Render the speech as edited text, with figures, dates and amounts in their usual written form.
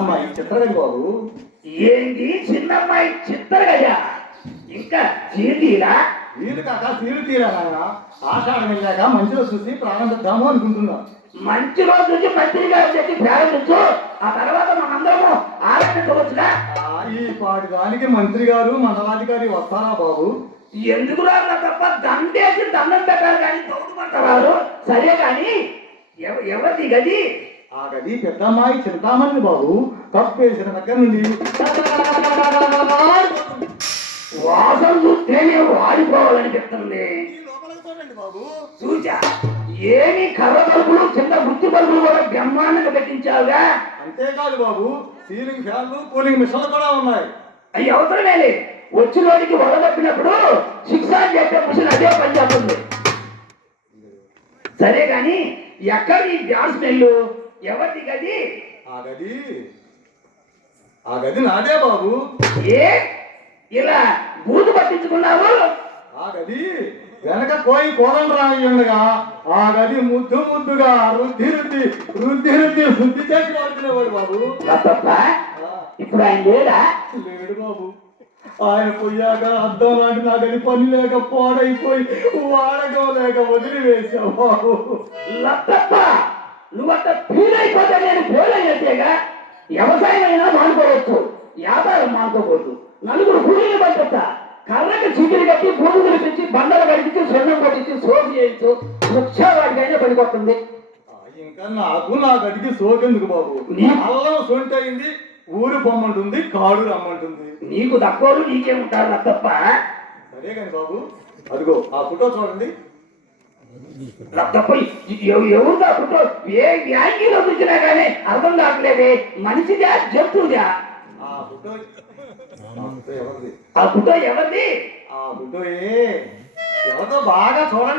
అమ్మాయి చిత్రగది బాబు. ఏంటి చిన్నమ్మాయి చిత్రగజా? ఇంకా చీటీలా? వీలు కాక తీరు తీరా నాయన. ఆషాఢం వెళ్ళాక మంచిలో చూసి ప్రారంభిద్దాము అనుకుంటున్నా. మంచి రోజు నుంచి మంత్రి గారు చెప్పి ప్రారంభించు, ఆ తర్వాత మనందరము ఆలోచించవచ్చుగా. ఈ పాటి దానికి మంత్రి గారు మండలాధికారి వస్తారా బాబు? ఎందుకు రాదు తప్ప దండేసి దండం పెట్టారు కానీ తోడుపడతారు. సరే కానీ ఎవరిది గది? ఆ గది పెద్దమ్మాయి చింతామణి బాబు. తప్పేసిన దగ్గర నుండి వాసన చూస్తేనే వాడిపోవాలనిపిస్తుంది. బాబు చూచా ఏమి కర్ర బల్బులు చిన్న గుర్తు బల్బులు కూడా బ్రహ్మాండంగా పెట్టించావుగా. అంతేకాదు బాబు, సీలింగ్ ఫ్యాన్లు కూలింగ్ మిషన్లు కూడా ఉన్నాయి. అవి అవసరమేలే. వచ్చినోడికి వడదప్పినప్పుడు శిక్ష చెప్పే మిషన్ అదే పని చేస్తుంది. సరే గాని ఎక్కడ ఈ గ్యాస్ స్మెల్? ఎవరిది గది? ఆ గది నాదే బాబు. ఏ ఇలా బూజు పట్టించుకున్నావు? ఆ గది వెనక పోయి కోదండరామయ్య ఉండగా ఆ గది ముద్దు ముద్దుగా రుద్ది శుద్ధి చేసి వాడుకునేవాడు బాబు. ఇప్పుడు ఆయన లేడా? లేడు బాబు. ఆయన పోయాక అద్దం లాంటి నా గది పని లేక పాడైపోయి వాడకోలేక వదిలివేశావు బాబు. లత్తప్ప, నువ్వంత ఫీల్ అయిపోతే నేను ఫెయిల్ అయ్యేగా. వ్యవసాయం అయినా మానుకోవచ్చు, వ్యాపారం మానుకోకూడదు. నలుగురు కూలీలు పట్టా కర్రకి చీకటి కట్టి భూమి పిలిపించి బండలు కడిపించి స్వర్ణం కొట్టించి సోపు చేయొచ్చు. వృక్షవాడికైనా పడిపోతుంది. ఇంకా నాకు నా గదికి సోకెందుకు బాబు? అల్లం సొంటి అయింది, ఊరు పొమ్మంటుంది, కాడు రమ్మంటుంది. నీకు తక్కువలు నీకేముంటారు తప్ప. సరే కాని బాబు, అదిగో ఆ ఫోటో చూడండి. ఎవరుదా ఫోటో? ఏ యాంగిలో చూసినా కానీ అర్థం కావట్లేదే. మనిషిదా జంతువుదా? ఆ ఫోటో ఎవరిది? ఆ ఫోటో ఎవరిది? ఆ ఫోటో ఎవరితో బాగా చూడండి.